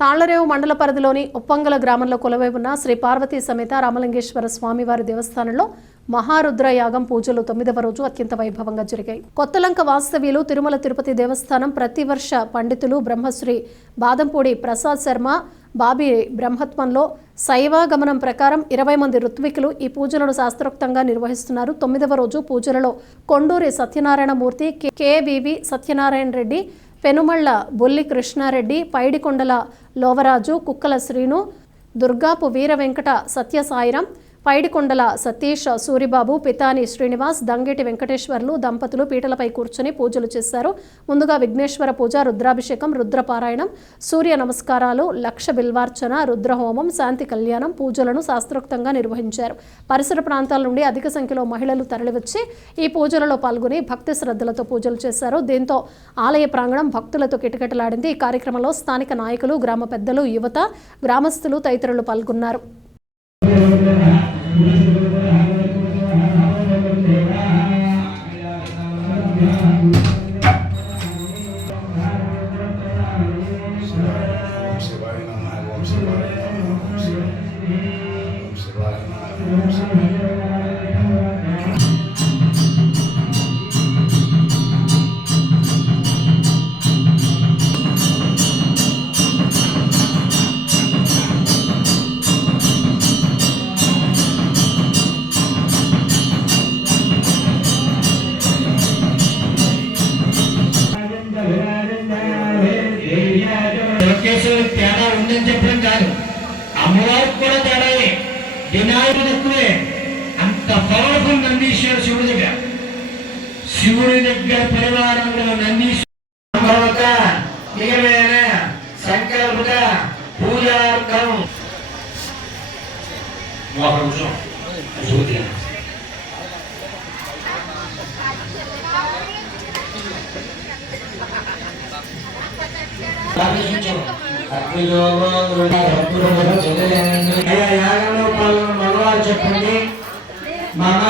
తాళ్ళరేవు మండల పరిధిలోని ఉప్పంగల గ్రామంలో కులవైపున్న శ్రీ పార్వతీ సమేత రామలింగేశ్వర స్వామివారి దేవస్థానంలో మహారుద్రయాగం పూజలు తొమ్మిదవ రోజు అత్యంత వైభవంగా జరిగాయి. కొత్తలంక వాస్తవ్యులు తిరుమల తిరుపతి దేవస్థానం ప్రతి వర్ష పండితులు బ్రహ్మశ్రీ బాదంపూడి ప్రసాద్ శర్మ బాబీ బ్రహ్మత్వంలో శైవాగమనం ప్రకారం ఇరవై మంది ఋత్వికులు ఈ పూజలను శాస్త్రోక్తంగా నిర్వహిస్తున్నారు. తొమ్మిదవ రోజు పూజలలో కొండూరి సత్యనారాయణ మూర్తి కె- కేవివి సత్యనారాయణ రెడ్డి పెనుమళ్ళ బొల్లి కృష్ణారెడ్డి పైడికొండల లోవరాజు కుక్కల శ్రీను దుర్గాపు వీర వెంకట సత్యసాయిరం పైడికొండల సతీష్ సూరిబాబు పితాని శ్రీనివాస్ దంగేటి వెంకటేశ్వర్లు దంపతులు పీటలపై కూర్చొని పూజలు చేశారు. ముందుగా విఘ్నేశ్వర పూజ రుద్రాభిషేకం రుద్రపారాయణం సూర్య నమస్కారాలు లక్ష బిల్వార్చన రుద్రహోమం శాంతి కళ్యాణం పూజలను శాస్త్రోక్తంగా నిర్వహించారు. పరిసర ప్రాంతాల నుండి అధిక సంఖ్యలో మహిళలు తరలివచ్చి ఈ పూజలలో పాల్గొని భక్తి శ్రద్ధలతో పూజలు చేశారు. దీంతో ఆలయ ప్రాంగణం భక్తులతో కిటకిటలాడింది. ఈ కార్యక్రమంలో స్థానిక నాయకులు గ్రామ పెద్దలు యువత గ్రామస్తులు తదితరులు పాల్గొన్నారు. శివుడి దగ్గర పరివారంలో నందీశ్వర నియమేన సంకల్పత పూజార్థం. యాగంలో పాల్గొన్న మగవారు చెప్పండి. మామ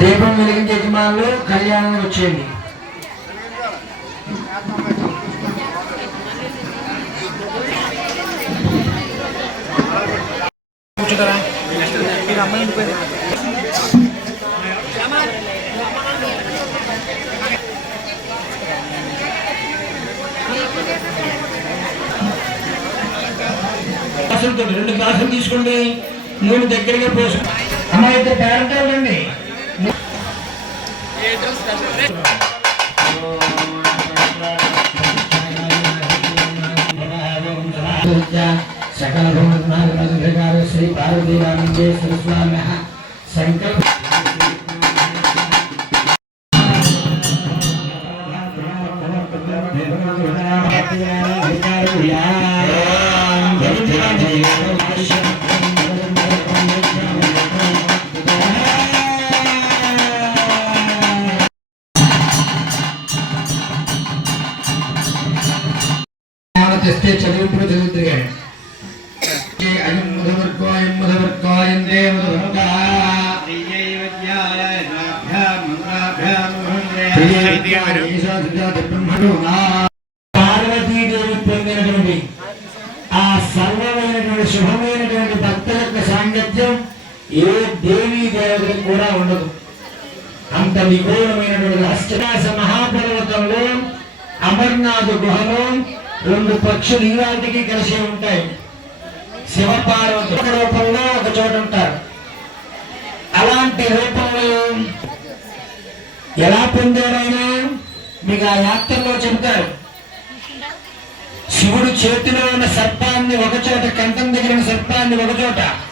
దీపం వెలిగించే యజమానులు కళ్యాణం వచ్చేయండి. గ్లాసులతో రెండు గ్లాసులు తీసుకోండి. నూనె దగ్గరగా పోసు అమ్మ అయితే పేరెంట్ రండి సకల భూమిగారు శ్రీ పార్వతీ రామేశ్వర ఏ దేవీ దేవతలు కూడా ఉండదు. అంత నిగూఢమైనటువంటి అష్టమాస మహాపర్వతంలో అమర్నాథ్ గుహలో రెండు పక్షులు ఈనాటికి కలిసి ఉంటాయి. శివపార్వతి రూపంలో ఒక చోట ఉంటారు. అలాంటి రూపంలో ఎలా పొందారైనా మీకు ఆ యాత్రలో చెబుతారు. శివుడు చేతిలో ఉన్న సర్పాన్ని ఒక చోట కంఠం దగ్గర సర్పాన్ని ఒక చోట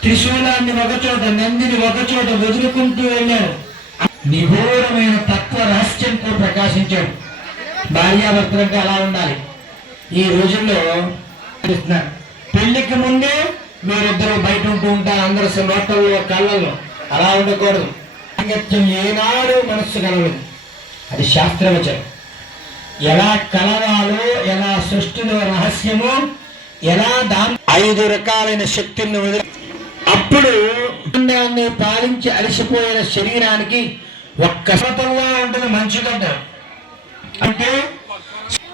త్రిశూలాన్ని ఒకచోట నందిని ఒకచోట వదులుకుంటూ వెళ్ళారు. నిఘోరమైన తత్వ రహస్యంతో ప్రకాశించాడు. భార్యాభర్తలు అలా ఉండాలి. ఈ రోజుల్లో పెళ్ళికి ముందే మీరిద్దరు బయట ఉంటూ ఉంటారు అందరు లోటల్లో కళ్ళల్లో. అలా ఉండకూడదు. సాంగత్యం ఏనాడు మనస్సు కలవదు. అది శాస్త్రవచనం. ఎలా కలవాలో ఎలా సృష్టిలో రహస్యమో ఎలా దాని ఐదు రకాలైన శక్తులను వదిలి అప్పుడు ఆనందాన్ని పాలించి అలసిపోయిన శరీరానికి ఒక్క సమతంగా ఉంటుంది మంచుగడ్డ అంటే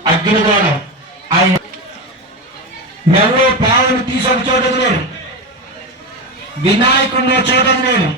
అగ్నిగోణం ఆయన మెల్లో పావును తీసుకొని ఒక చోట వదిలేడు వినాయకుడిని చోట వదిలేడు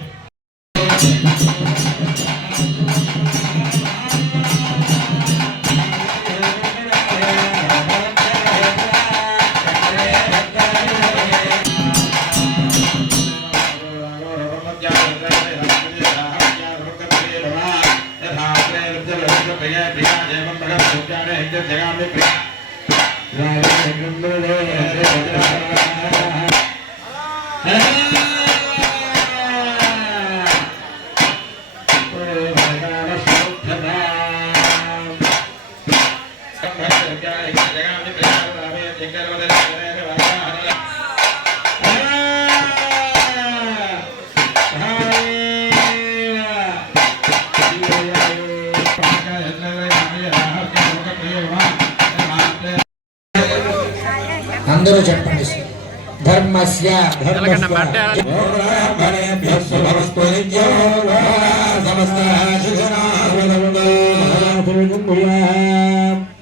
అందరూ చెప్పండి. ధర్మస్య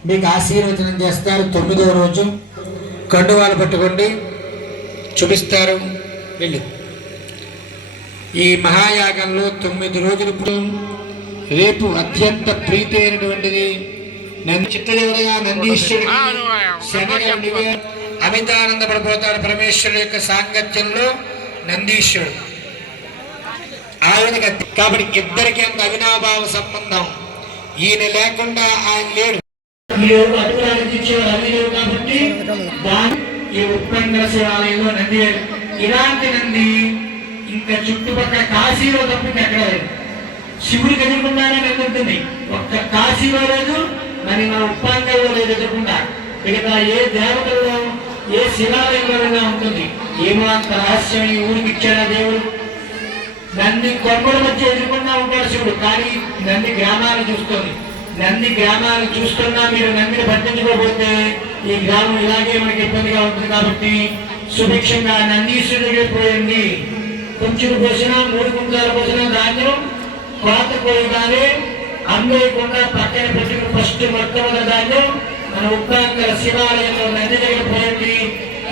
మీకు ఆశీర్వచనం చేస్తారు తొమ్మిదవ రోజు. కండువాలు పట్టుకోండి. చూపిస్తారు. వెళ్ళి. ఈ మహాయాగంలో తొమ్మిది రోజులు ఇప్పుడు రేపు అత్యంత ప్రీతి అయినటువంటిది నంది చిత్తదేవరగా నందీశ్వరుడు అమితానంద పడిపోతాడు పరమేశ్వరుడు యొక్క సాంగత్యంలో నందీశ్వరుడు. ఆయనకి కాబట్టి ఇద్దరికి అంత అవినాభావ సంబంధం. ఈయన లేకుండా ఆయన లేడు. లేవు అటుకులు ఇచ్చేవారు అవి లేవు కాబట్టి దాని ఈ ఉత్పన్న శివాలయంలో నంది ఇలాంటి నంది ఇంకా చుట్టుపక్కల కాశీలో తప్పింది ఎక్కడ లేదు. శివుడికి ఎదుర్కొన్నానే నంది ఉంటుంది? ఒక్క కాశీలో లేదు మరి మన ఉప్పాంగంలో లేదు ఎదుర్కొంటా మిగతా ఏ దేవతల్లో ఏ శివాలయంలో ఉంటుంది. ఏమో అంత రహస్యం ఈ ఊరికి ఇచ్చాడా దేవుడు? నంది కొమ్మల మధ్య ఎదుర్కొన్నా ఉంటాడు శివుడు కానీ నంది గ్రామాలు చూస్తుంది. నంది గ్రామాలు చూస్తున్నా మీరు నందిని పట్టించుకోకపోతే ఈ గ్రామం ఇలాగే మనకి ఇబ్బందిగా ఉంటుంది కాబట్టి సుభిక్షంగా నందీశ్వరుడి దగ్గరికి పోయండి. కొంచెం పోసినా మూడు కుంకాలు పోసినా ధాన్యం కోత పోయగానే అమ్మేయకుండా పక్కన పెట్టిన ఫస్ట్ మొట్టమొదటి ధాన్యం మన ఉప్పాంకర శివాలయంలో నది దగ్గర పోయింది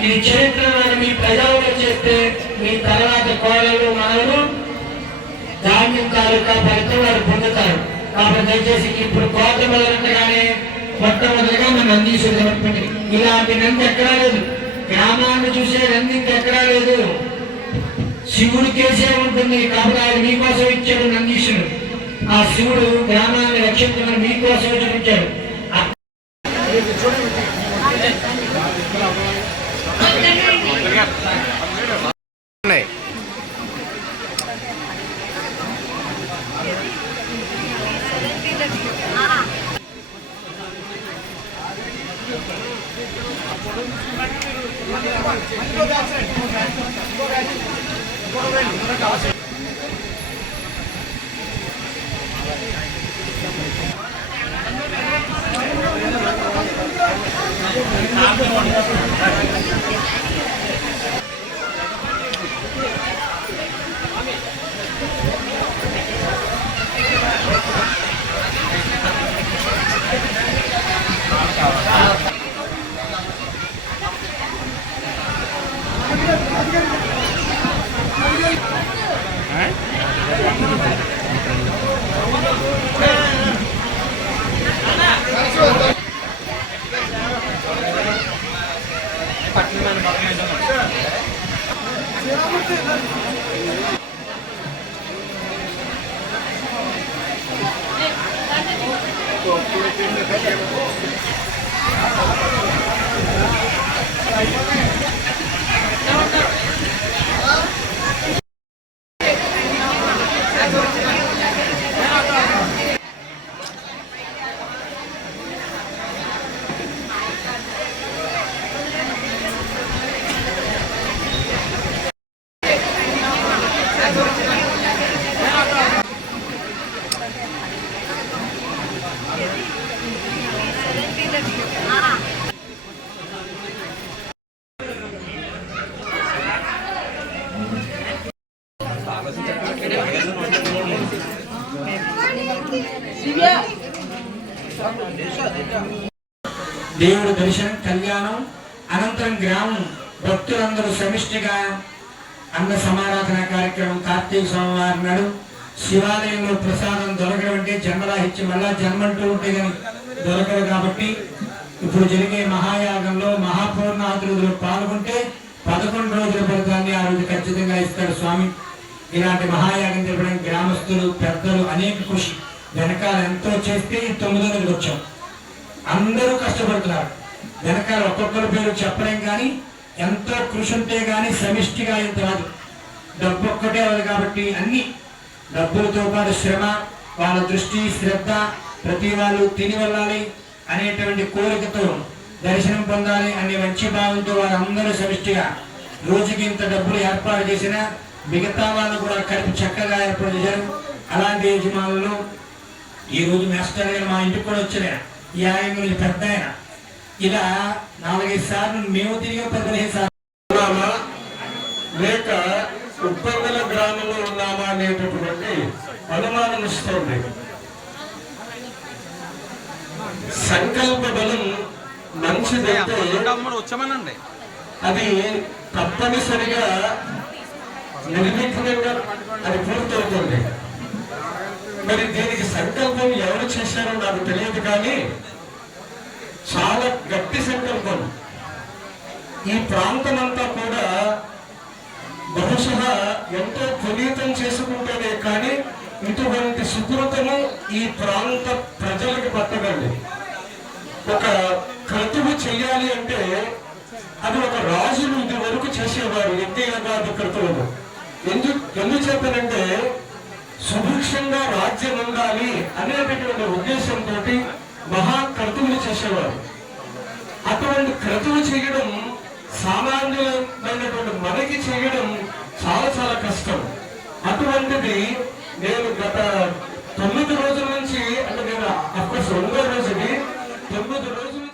ఇది చరిత్ర మీ ప్రజల్లో చెప్తే మీ తర్వాత కోడలు మనలు ధాన్యం తాలూకా ఫలితం వారు పొందుతారు. కాబట్టి దయచేసి ఇప్పుడు కోత మొదలెట్టగానే మొట్టమొదటిగా మనం నందీశ్వరుడు సమర్పండి ఇలాంటి నంది ఎక్కడా లేదు. గ్రామాన్ని చూసే నంది ఎక్కడా లేదు. శివుడి కేసే ఉంటుంది కాబట్టి ఆయన మీకోసం ఇచ్చాడు నందీశ్వరుడు. ఆ శివుడు గ్రామాన్ని రక్షించమని మీకోసం చూపించాడు. దేవుడి దర్శనం కళ్యాణం అనంతరం గ్రామం భక్తులందరూ సమిష్టిగా అన్న సమారాధన కార్యక్రమం కార్తీక సోమవారం నాడు శివాలయంలో ప్రసాదం దొరకడం అంటే జన్మరాహిత్యం మళ్ళా జన్మంటూ ఉంటే కానీ దొరకదు కాబట్టి ఇప్పుడు జరిగే మహాయాగంలో మహాపూర్ణాతులు పాల్గొంటే పదకొండు రోజుల ఫలితాన్ని ఆ రోజు ఖచ్చితంగా ఇస్తాడు స్వామి. ఇలాంటి మహాయాగం జరపడానికి గ్రామస్తులు పెద్దలు అనేక కృషి వెనకాల ఎంతో చేస్తే తొమ్మిదో రోజుకి వచ్చాం. అందరూ కష్టపడుతున్నారు. వెనకాల ఒక్కొక్కరి పేరు చెప్పలేం కానీ ఎంతో కృషి ఉంటే కానీ సమిష్టిగా ఇంత రాదు. డబ్బు ఒక్కటే అవ్వదు కాబట్టి అన్ని డబ్బులతో పాటు శ్రమ వాళ్ళ దృష్టి శ్రద్ధ ప్రతి వాళ్ళు తిని వెళ్ళాలి అనేటువంటి కోరికతో దర్శనం పొందాలి అనే మంచి భావంతో వారందరూ సమిష్టిగా రోజుకి ఇంత డబ్బులు ఏర్పాటు చేసిన మిగతా వాళ్ళు కూడా కలిపి చక్కగా ఏర్పాటు చేశారు. అలాంటి యజమానులు ఈ రోజు మాస్టర్ గారు మా ఇంటికి కూడా వచ్చారు ఈ ఆయన గురించి పెద్ద ఆయన. ఇలా నాలుగైదు సార్లు మేము తిరిగి పదిహేను సార్లు ఉన్నామా? లేక ఉప్పంగల గ్రామంలో ఉన్నామా అనేటటువంటి అనుమానం ఇస్తోంది సంకల్ప బలం మంచిదైతే వచ్చామనండి. అది తప్పనిసరిగా నిర్విఘ్నంగా అది పూర్తవుతుంది. మరి దీనికి సంకల్పం ఎవరు చేశారో నాకు తెలియదు కానీ చాలా గట్టి సంకల్పం. ఈ ప్రాంతం అంతా కూడా బహుశా ఎంతో పునీతం చేసుకుంటేనే కానీ ఇటువంటి సుకృతము ఈ ప్రాంత ప్రజలకు పట్టగండి ఒక క్రతువు చెయ్యాలి అంటే అది ఒక రాజులు ఇది వరకు చేసేవారు యజ్ఞయాగాది క్రతువులు ఎందు ఎందుచేతనంటే సుభిక్షంగా రాజ్యం ఉండాలి అనేటటువంటి ఉద్దేశంతో మహాక్రతువులు చేసేవారు. అటువంటి క్రతువు చేయడం సామాన్యులమైనటువంటి మనకి చేయడం చాలా చాలా కష్టం. అటువంటిది నేను గత తొమ్మిది రోజుల నుంచి అంటే నేను అఫ్కోర్స్ రెండో రోజుకి తొమ్మిది రోజులు